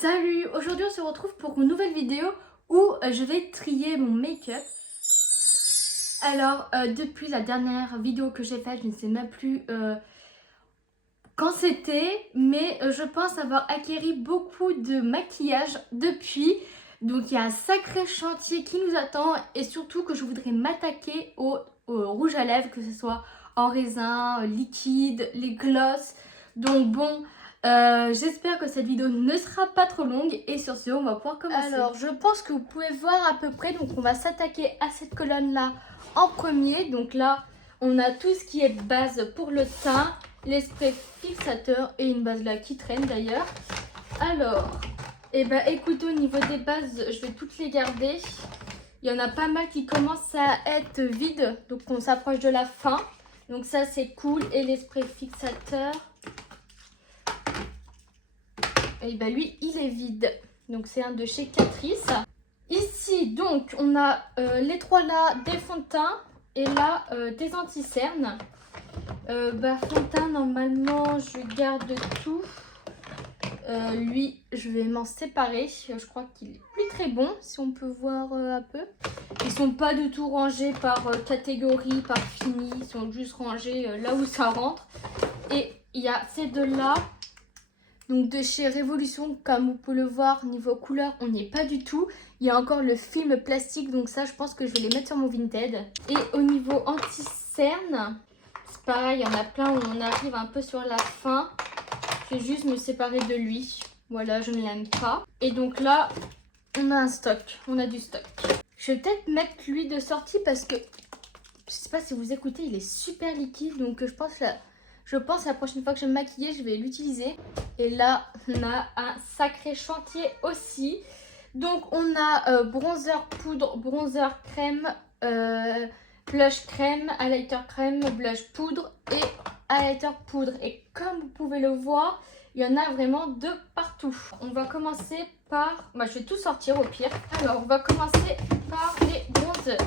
Salut! Aujourd'hui on se retrouve pour une nouvelle vidéo où je vais trier mon make-up. Alors depuis la dernière vidéo que j'ai faite, je ne sais même plus quand c'était, mais je pense avoir acquéri beaucoup de maquillage depuis. Donc il y a un sacré chantier qui nous attend et surtout que je voudrais m'attaquer au rouge à lèvres, que ce soit en raisin, liquide, les gloss. Donc bon, j'espère que cette vidéo ne sera pas trop longue et sur ce on va pouvoir commencer. Alors je pense que vous pouvez voir à peu près, donc on va s'attaquer à cette colonne là en premier. Donc là on a tout ce qui est base pour le teint, les sprays fixateurs et une base là qui traîne d'ailleurs. Alors, écoutez, au niveau des bases, je vais toutes les garder. Il y en a pas mal qui commencent à être vides, donc on s'approche de la fin. Donc ça c'est cool. Et les sprays fixateurs, et lui il est vide. Donc c'est un de chez Catrice. Ici donc on a les trois là des fonds de teint et là des anti-cernes. Fond de teint, normalement je garde tout. Lui je vais m'en séparer. Je crois qu'il est plus très bon, si on peut voir un peu. Ils sont pas du tout rangés par catégorie, par fini. Ils sont juste rangés là où ça rentre. Et il y a ces deux là, donc de chez Révolution. Comme vous pouvez le voir, niveau couleur on n'y est pas du tout. Il y a encore le film plastique, donc ça je pense que je vais les mettre sur mon Vinted. Et au niveau anti-cerne, c'est pareil, il y en a plein où on arrive un peu sur la fin. Je vais juste me séparer de lui. Voilà, je ne l'aime pas. Et donc là, on a un stock. On a du stock. Je vais peut-être mettre lui de sortie parce que, je sais pas si vous écoutez, il est super liquide. Donc je pense la prochaine fois que je vais me maquiller, je vais l'utiliser. Et là, on a un sacré chantier aussi. Donc on a bronzer poudre, bronzer crème, blush crème, highlighter crème, blush poudre et highlighter poudre. Et comme vous pouvez le voir, il y en a vraiment de partout. On va commencer par... je vais tout sortir au pire. Alors on va commencer par les bronzers.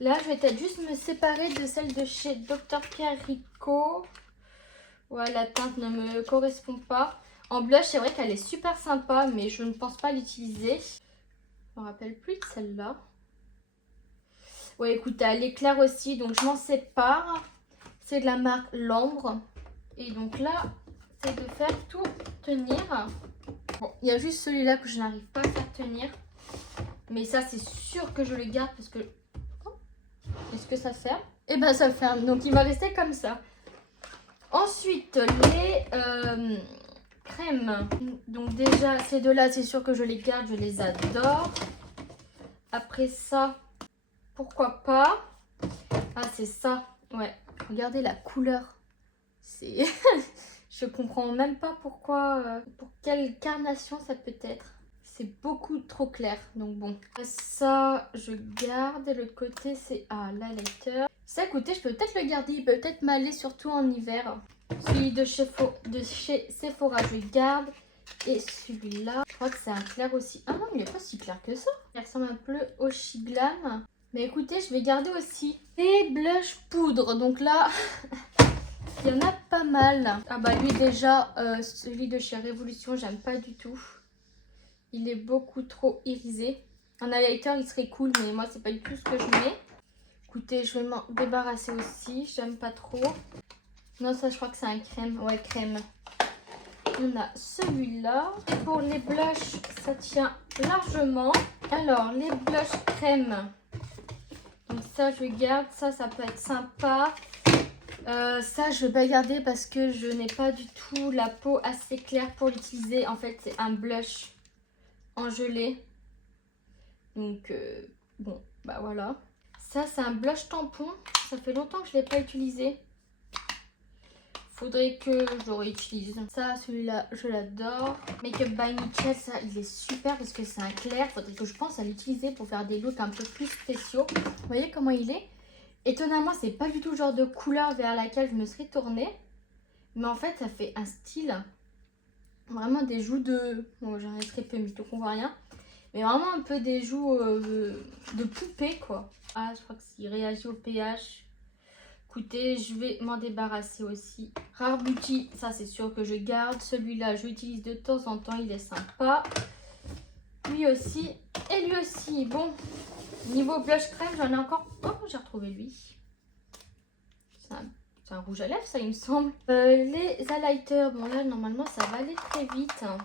Là je vais peut-être juste me séparer de celle de chez Dr Pierre Rico. Ouais, la teinte ne me correspond pas. En blush c'est vrai qu'elle est super sympa, mais je ne pense pas l'utiliser. Je me rappelle plus de celle-là. Ouais, écoutez, elle est claire aussi, donc je m'en sépare. C'est de la marque L'Ambre. Et donc là, c'est de faire tout tenir. Bon, il y a juste celui-là que je n'arrive pas à faire tenir. Mais ça, c'est sûr que je le garde parce que... Est-ce que ça ferme? Eh ben, ça ferme. Donc, il va rester comme ça. Ensuite, les crèmes. Donc déjà, ces deux-là, c'est sûr que je les garde. Je les adore. Après ça... Pourquoi pas? Ah, c'est ça. Ouais. Regardez la couleur. C'est... Je comprends même pas pourquoi... pour quelle carnation ça peut être. C'est beaucoup trop clair. Donc bon. Ça, je garde. Et le côté, c'est... Ah, l'highlighter. Ça, écoutez, je peux peut-être le garder. Il peut peut-être m'aller surtout en hiver. Celui de chez Sephora, je garde. Et celui-là, je crois que c'est un clair aussi. Ah non, il n'est pas si clair que ça. Il ressemble un peu au Shiglam. Mais écoutez, je vais garder aussi les blush poudre. Donc là, il y en a pas mal. Ah bah lui déjà, celui de chez Révolution, j'aime pas du tout. Il est beaucoup trop irisé. Un highlighter, il serait cool, mais moi, c'est pas du tout ce que je mets. Écoutez, je vais m'en débarrasser aussi. J'aime pas trop. Non, ça, je crois que c'est un crème. Ouais, crème. On a celui-là. Et pour les blushs, ça tient largement. Alors, les blushs crème. Donc ça je garde, ça peut être sympa. Ça je vais pas garder parce que je n'ai pas du tout la peau assez claire pour l'utiliser. En fait c'est un blush en gelée. Donc bon bah voilà. Ça c'est un blush tampon. Ça fait longtemps que je ne l'ai pas utilisé. Faudrait que je le réutilise. Ça, celui-là, je l'adore. Make Up by Michel, ça, il est super parce que c'est un clair. Faudrait que je pense à l'utiliser pour faire des looks un peu plus spéciaux. Vous voyez comment il est? Étonnamment, c'est pas du tout le genre de couleur vers laquelle je me serais tournée. Mais en fait, ça fait un style. Vraiment des joues de... Bon, j'en ai très peu mis, donc on voit rien. Mais vraiment un peu des joues de poupée, quoi. Ah, je crois qu'il réagit au pH. écoutez, je vais m'en débarrasser aussi. Rare Beauty, ça c'est sûr que je garde. Celui-là, je l'utilise de temps en temps, il est sympa. Lui aussi et lui aussi. Bon, niveau blush crème, j'en ai encore... Oh, j'ai retrouvé lui. C'est un rouge à lèvres, ça, il me semble. Les highlighters, bon là, normalement, ça va aller très vite. Hein.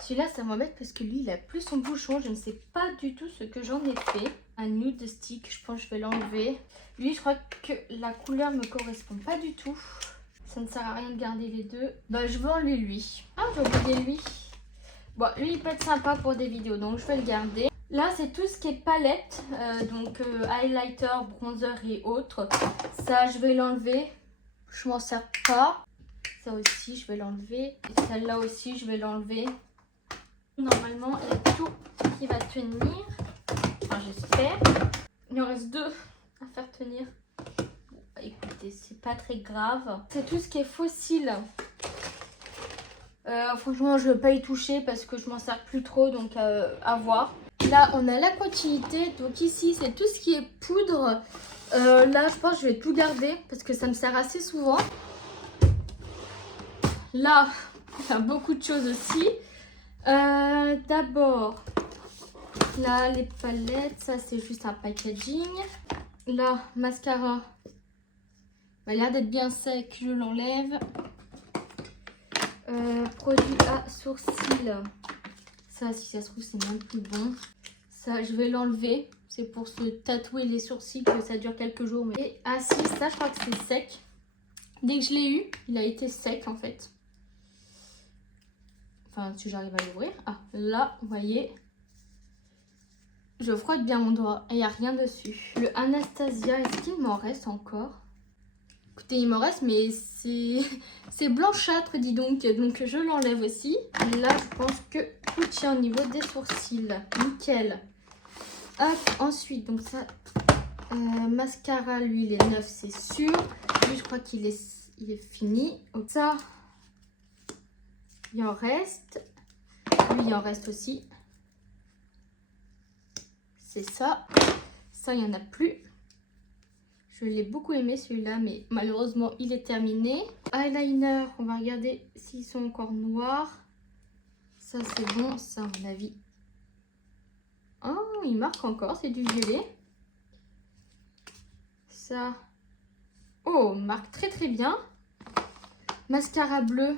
Celui-là, ça m'embête parce que lui, il a plus son bouchon. Je ne sais pas du tout ce que j'en ai fait. Un nude stick, je pense que je vais l'enlever. Lui, je crois que la couleur me correspond pas du tout. Ça ne sert à rien de garder les deux. Bah, je vais enlever lui. Ah, j'ai oublié lui. Bon, lui, il peut être sympa pour des vidéos, donc je vais le garder. Là, c'est tout ce qui est palette. Donc, highlighter, bronzer et autres. Ça, je vais l'enlever. Je m'en sers pas. Ça aussi, je vais l'enlever. Et celle-là aussi, je vais l'enlever. Normalement, il y a tout qui va tenir. Enfin, j'espère. Il en reste 2 à faire tenir. Bon, bah, écoutez, c'est pas très grave. C'est tout ce qui est fossile. Franchement, je ne vais pas y toucher parce que je m'en sers plus trop, donc à voir. Là, on a la continuité. Donc ici, c'est tout ce qui est poudre. Là, je pense que je vais tout garder parce que ça me sert assez souvent. Là, il y a beaucoup de choses aussi. D'abord, là, les palettes, ça c'est juste un packaging. Là, mascara, il a l'air d'être bien sec, je l'enlève. Produit à sourcils, ça si ça se trouve c'est même plus bon. Ça je vais l'enlever, c'est pour se tatouer les sourcils que ça dure quelques jours. Mais... Et ah si, ça je crois que c'est sec. Dès que je l'ai eu, il a été sec en fait. Enfin, si j'arrive à l'ouvrir. Ah, là, vous voyez. Je frotte bien mon doigt et il n'y a rien dessus. Le Anastasia, est-ce qu'il m'en reste encore? Écoutez, il m'en reste, mais c'est blanchâtre, dis donc. Donc, je l'enlève aussi. Là, je pense que tout tient au niveau des sourcils. Nickel. Hop, ensuite, donc ça... mascara, lui, il est neuf, c'est sûr. Lui, je crois qu'il est fini. Donc, ça... Il en reste. Lui, il en reste aussi. C'est ça. Ça, il n'y en a plus. Je l'ai beaucoup aimé celui-là, mais malheureusement, il est terminé. Eyeliner, on va regarder s'ils sont encore noirs. Ça, c'est bon. Ça, à mon avis. Oh, il marque encore. C'est du violet. Ça. Oh, marque très très bien. Mascara bleu.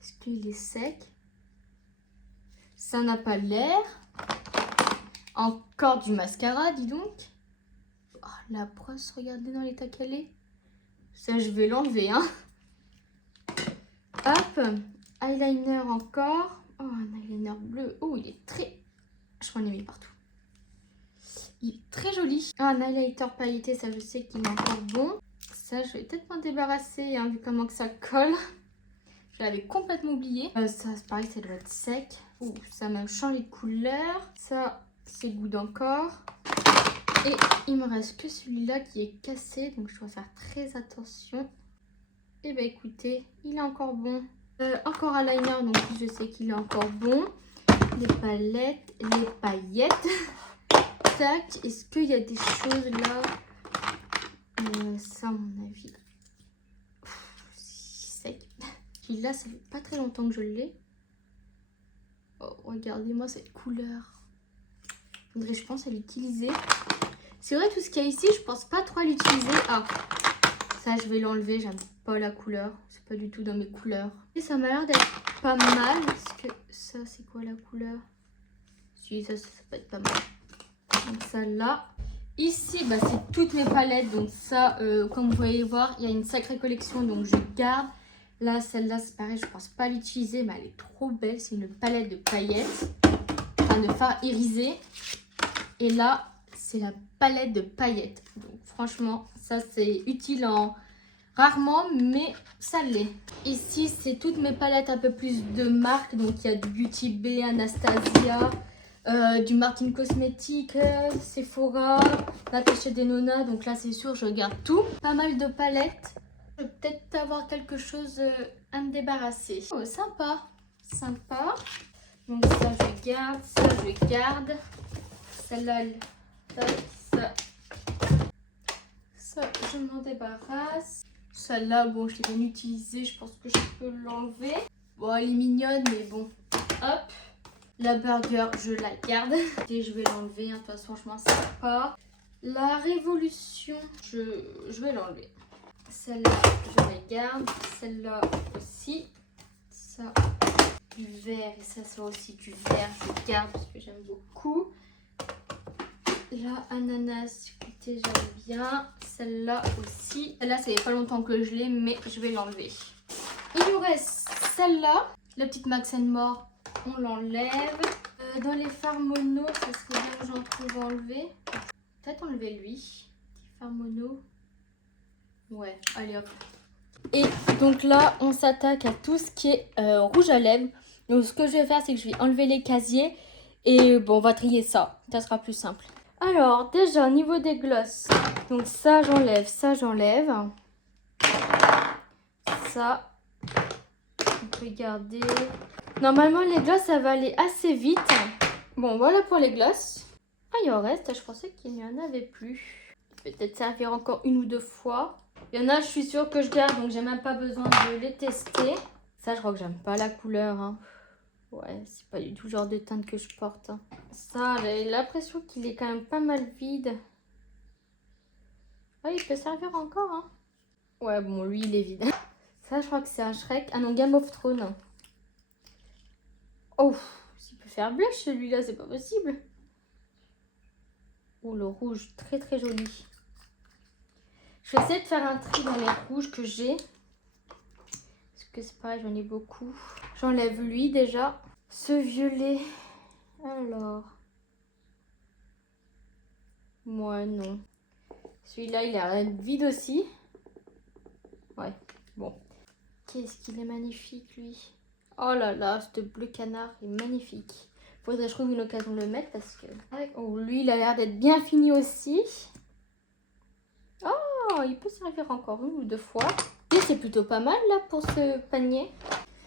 Est-ce qu'il est sec? Ça n'a pas l'air. Encore du mascara, dis donc. Oh, la brosse, regardez dans l'état qu'elle est. Ça, je vais l'enlever, hein. Hop. Eyeliner encore. Oh, un eyeliner bleu. Oh, il est très... Je m'en ai mis partout. Il est très joli. Ah, un highlighter pailleté, ça, je sais qu'il est encore bon. Ça, je vais peut-être m'en débarrasser, hein, vu comment que ça colle. Je l'avais complètement oublié. Ça, c'est pareil, ça doit être sec. Ouh, ça a même changé de couleur. Ça, c'est good encore. Et il me reste que celui-là qui est cassé. Donc, je dois faire très attention. Et bah, écoutez, il est encore bon. Encore un liner, donc je sais qu'il est encore bon. Les palettes, les paillettes. Tac, est-ce qu'il y a des choses là? Ça, à mon avis. Sec. Puis là, ça fait pas très longtemps que je l'ai. Oh, regardez-moi cette couleur. Faudrait, je pense, à l'utiliser. C'est vrai, tout ce qu'il y a ici, je pense pas trop à l'utiliser. Ah, ça, je vais l'enlever. J'aime pas la couleur. C'est pas du tout dans mes couleurs. Et ça m'a l'air d'être pas mal. Est-ce que ça, c'est quoi la couleur? Si, ça peut être pas mal. Donc, ça là. Ici, bah, c'est toutes mes palettes. Donc, ça, comme vous pouvez voir, il y a une sacrée collection. Donc, je garde. Là, celle-là, c'est pareil. Je pense pas l'utiliser, mais elle est trop belle. C'est une palette de paillettes. Enfin, de fard irisé. Et là, c'est la palette de paillettes. Donc, franchement, ça, c'est utile en rarement, mais ça l'est. Ici, c'est toutes mes palettes un peu plus de marque. Donc, il y a du Beauty Bay, Anastasia, du Martin Cosmetics, Sephora, Natasha Denona. Donc là, c'est sûr, je garde tout. Pas mal de palettes. Je vais peut-être avoir quelque chose à me débarrasser. Oh, sympa. Sympa. Donc, ça, je garde. Ça, je garde. Celle-là, Ça, je m'en débarrasse. Celle-là, bon, je l'ai bien utilisée. Je pense que je peux l'enlever. Bon, elle est mignonne, mais bon. Hop. La burger, je la garde. Et je vais l'enlever. De toute façon, je m'en sers pas. La révolution, je vais l'enlever. Celle-là, je la garde. Celle-là aussi. Ça, du vert. Et ça aussi du vert. Je garde parce que j'aime beaucoup. La ananas, écoutez, j'aime bien. Celle-là aussi. Celle-là, ça fait pas longtemps que je l'ai, mais je vais l'enlever. Il nous reste celle-là. La petite Max & More, on l'enlève. Dans les fards mono, ça serait bien que j'en trouve enlevé. Peut-être enlever lui. Petit fard mono. Ouais, allez hop. Et donc là, on s'attaque à tout ce qui est rouge à lèvres. Donc ce que je vais faire, c'est que je vais enlever les casiers. Et bon, on va trier ça. Ça sera plus simple. Alors, déjà, au niveau des glosses. Donc ça, j'enlève. Ça, j'enlève. Ça, on peut garder. Normalement, les glosses, ça va aller assez vite. Bon, voilà pour les glosses. Ah, il en reste. Je pensais qu'il n'y en avait plus. Peut-être servir encore une ou deux fois. Il y en a, je suis sûre que je garde, donc j'ai même pas besoin de les tester. Ça, je crois que j'aime pas la couleur. Hein. Ouais, c'est pas du tout le genre de teinte que je porte. Hein. Ça, j'ai l'impression qu'il est quand même pas mal vide. Ah, il peut servir encore. Hein. Ouais, bon, lui, il est vide. Ça, je crois que c'est un Shrek. Ah non, Game of Thrones. Oh, s'il peut faire bleu celui-là, c'est pas possible. Oh, le rouge, très très joli. Je vais essayer de faire un tri dans les rouges que j'ai. Parce que c'est pareil, j'en ai beaucoup. J'enlève lui déjà. Ce violet. Alors. Moi, non. Celui-là, il a vide aussi. Ouais, bon. Qu'est-ce qu'il est magnifique, lui. Oh là là, ce bleu canard est magnifique. Faudrait que je trouve une occasion de le mettre parce que... Oh, lui, il a l'air d'être bien fini aussi. Oh, il peut servir encore une ou deux fois. Et c'est plutôt pas mal, là, pour ce panier.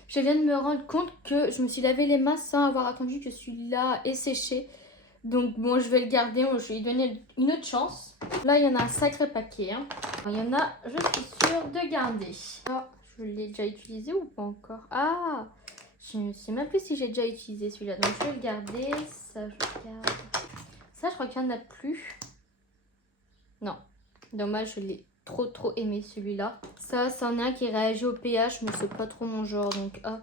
Je viens de me rendre compte que je me suis lavé les mains sans avoir attendu que celui-là ait séché. Donc, bon, je vais le garder. Je vais lui donner une autre chance. Là, il y en a un sacré paquet. Hein. Il y en a, je suis sûre, de garder. Oh, je l'ai déjà utilisé ou pas encore? Ah, je ne sais même plus si j'ai déjà utilisé celui-là. Donc, je vais le garder. Ça, je garde. Ça, je crois qu'il n'y en a plus. Non. Dommage, je l'ai trop aimé celui-là. Ça, c'en est un qui réagit au pH, mais c'est pas trop mon genre, donc hop.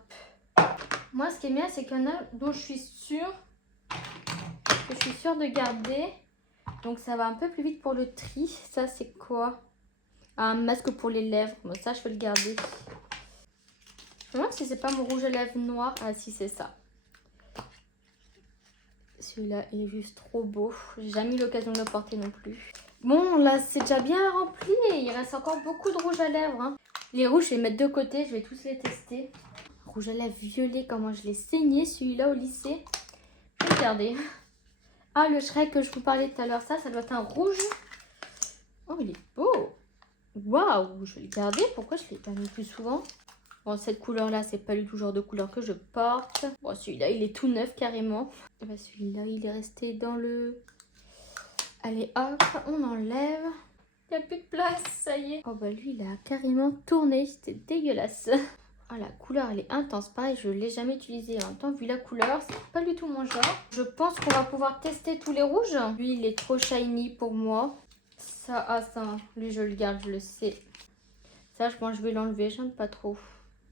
Moi, ce qui est bien, c'est qu'il y en a dont je suis sûre de garder. Donc, ça va un peu plus vite pour le tri. Ça, c'est quoi? Un masque pour les lèvres. Bon, ça, je vais le garder. Je me demande si c'est pas mon rouge à lèvres noir. Ah, si, c'est ça. Celui-là, il est juste trop beau. J'ai jamais eu l'occasion de le porter non plus. Bon, là, c'est déjà bien rempli et il reste encore beaucoup de rouge à lèvres. Hein. Les rouges, je vais les mettre de côté. Je vais tous les tester. Rouge à lèvres violet, comment je l'ai saigné, celui-là, au lycée. Je vais regarder. Ah, le Shrek que je vous parlais tout à l'heure, ça doit être un rouge. Oh, il est beau. Waouh, je vais le garder. Pourquoi je ne l'ai pas mis plus souvent? Bon, cette couleur-là, c'est pas du tout le genre de couleur que je porte. Bon, celui-là, il est tout neuf carrément. Ben, celui-là, il est resté dans le... Allez, hop, on enlève. Il n'y a plus de place, ça y est. Oh, bah lui, il a carrément tourné. C'était dégueulasse. Oh, la couleur, elle est intense. Pareil, je ne l'ai jamais utilisé. En même temps, vu la couleur, c'est pas du tout mon genre. Je pense qu'on va pouvoir tester tous les rouges. Lui, il est trop shiny pour moi. Ça, ah ça, lui, je le garde, je le sais. Ça, je pense que je vais l'enlever. J'aime pas trop.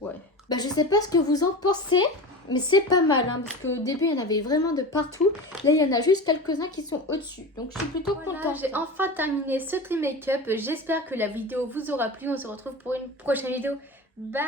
Ouais. Bah, je sais pas ce que vous en pensez, mais c'est pas mal, hein, parce qu'au début, il y en avait vraiment de partout. Là, il y en a juste quelques-uns qui sont au-dessus. Donc, je suis plutôt contente. J'ai enfin terminé ce tri make-up. J'espère que la vidéo vous aura plu. On se retrouve pour une prochaine vidéo. Bye!